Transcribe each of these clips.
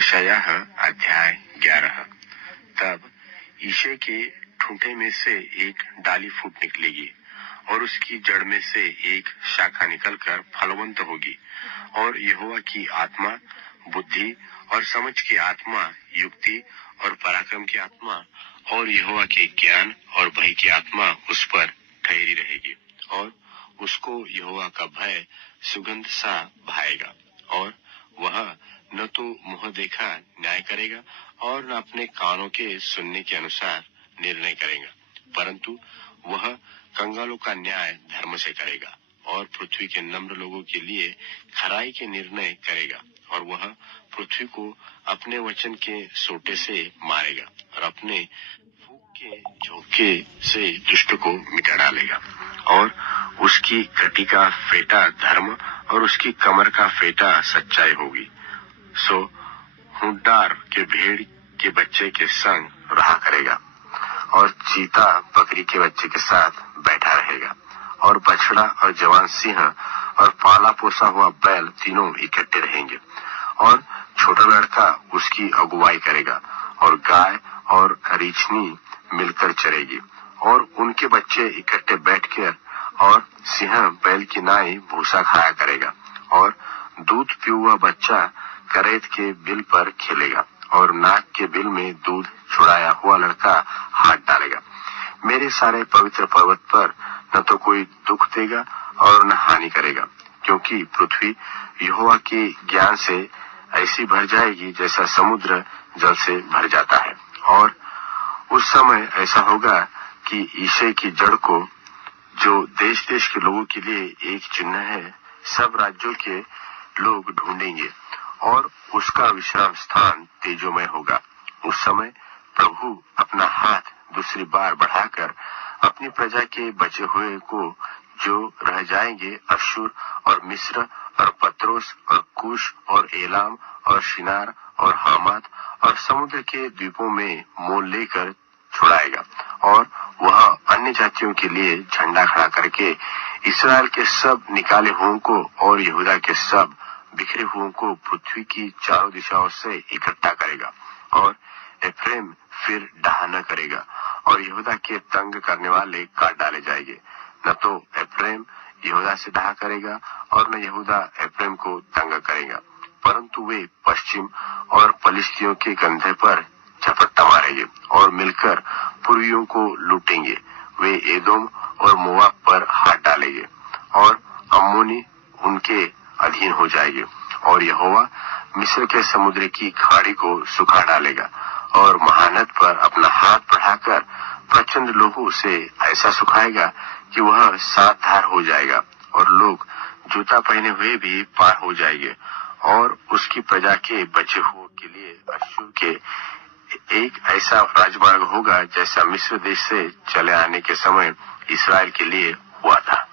यशायाह अध्याय 11। तब यिशै के ठूंठे में से एक डाली फूट निकलेगी और उसकी जड़ में से एक शाखा निकलकर फलवंत होगी, और यहोवा की आत्मा, बुद्धि और समझ की आत्मा, युक्ति और पराक्रम की आत्मा और यहोवा के ज्ञान और भय की आत्मा उस पर ठहरी रहेगी, और उसको यहोवा का भय सुगंध सा भाएगा। और वह न तो मुंह देखा न्याय करेगा और न अपने कानों के सुनने के अनुसार निर्णय करेगा, परंतु वह कंगालों का न्याय धर्म से करेगा और पृथ्वी के नम्र लोगों के लिए खराई के निर्णय करेगा। और वह पृथ्वी को अपने वचन के सोटे से मारेगा और अपने फूंक के झोंके से दुष्ट को मिटा डालेगा। और उसकी कटी का फेटा धर्म और उसकी कमर का फेटा सच्चाई होगी। सो हुंडार के भेड़ के बच्चे के संग रहा करेगा, और चीता बकरी के बच्चे के साथ बैठा रहेगा, और बछड़ा और जवान सिंह और पाला पोसा हुआ बैल तीनों इकट्ठे रहेंगे, और छोटा लड़का उसकी अगुवाई करेगा, और गाय और रीछनी मिलकर चरेगी, और उनके बच्चे इकट्ठे बैठकर, और सिंह बैल की नाई भूसा खाया करेगा, और दूध पियुआ बच्चा करेत के बिल पर खेलेगा, और नाक के बिल में दूध छुड़ाया हुआ लड़का हाथ डालेगा। मेरे सारे पवित्र पर्वत पर न तो कोई दुख देगा और न हानि करेगा, क्योंकि पृथ्वी यहोवा के ज्ञान से ऐसी भर जाएगी जैसा समुद्र जल से भर जाता है। और उस समय ऐसा होगा कि यिशै की जड़ को, जो देश देश के लोगों के लिए एक चिन्ह है, सब राज्यों के लोग ढूंढेंगे, और उसका विश्राम स्थान तेजोमय होगा। उस समय प्रभु अपना हाथ दूसरी बार बढ़ाकर अपनी प्रजा के बचे हुए को, जो रह जाएंगे, अश्शूर और मिस्र और पत्रोस और कुश और एलाम और शिनार और हामात और समुद्र के द्वीपों में मोल लेकर छुड़ाएगा। और वह अन्य जातियों के लिए झंडा खड़ा करके इस्राएल के सब निकाले हुओं को और यहूदा के सब बिखरे हुओं को पृथ्वी की चारों दिशाओं से इकट्ठा करेगा। और एफ्रेम फिर डाह न करेगा, और यहूदा के तंग करने वाले काट डाले जाएंगे। न तो एफ्रेम यहूदा से डाह करेगा और न यहूदा एफ्रेम को तंग करेगा, परंतु वे पश्चिम और पलिश्तियों के कंधे पर झपट्टा मारेंगे और मिलकर पूर्वियों को लूटेंगे। वे एदोम और मोआब पर हाथ डालेंगे, और अम्मोनी उनके अधीन हो जाएंगे। और यहोवा मिस्र के समुद्र की खाड़ी को सुखा डालेगा, और महानद पर अपना हाथ बढ़ाकर प्रचंड लोगों से ऐसा सुखाएगा कि वह 7 धार हो जाएगा, और लोग जूता पहने हुए भी पार हो जाएंगे। और उसकी प्रजा के बचे हुए के लिए अश्शूर के एक ऐसा राजमार्ग होगा जैसा मिस्र देश से चले आने के समय इस्राएल के लिए हुआ था।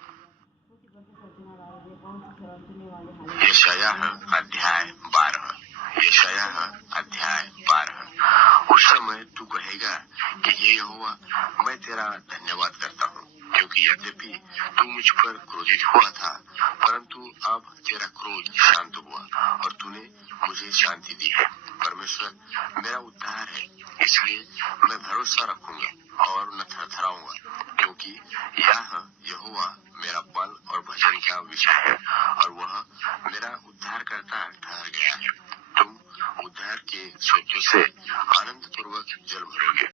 यशायाह अध्याय 12। यशायाह अध्याय 12। उस समय तू कहेगा कि हे यहोवा, मैं तेरा धन्यवाद करता हूँ, क्योंकि यद्यपि तू मुझ पर क्रोधित हुआ था, परंतु अब तेरा क्रोध शांत हुआ और तूने मुझे शांति दी है। परमेश्वर मेरा उद्धार है, इसलिए मैं भरोसा रखूंगा और न थरथराऊंगा, क्योंकि यहोवा मेरा बल और भजन का विषय है, और वह मेरा उद्धार करता ठहर गया है। तुम उद्धार के सोचों से आनंद पूर्वक जल भरोगे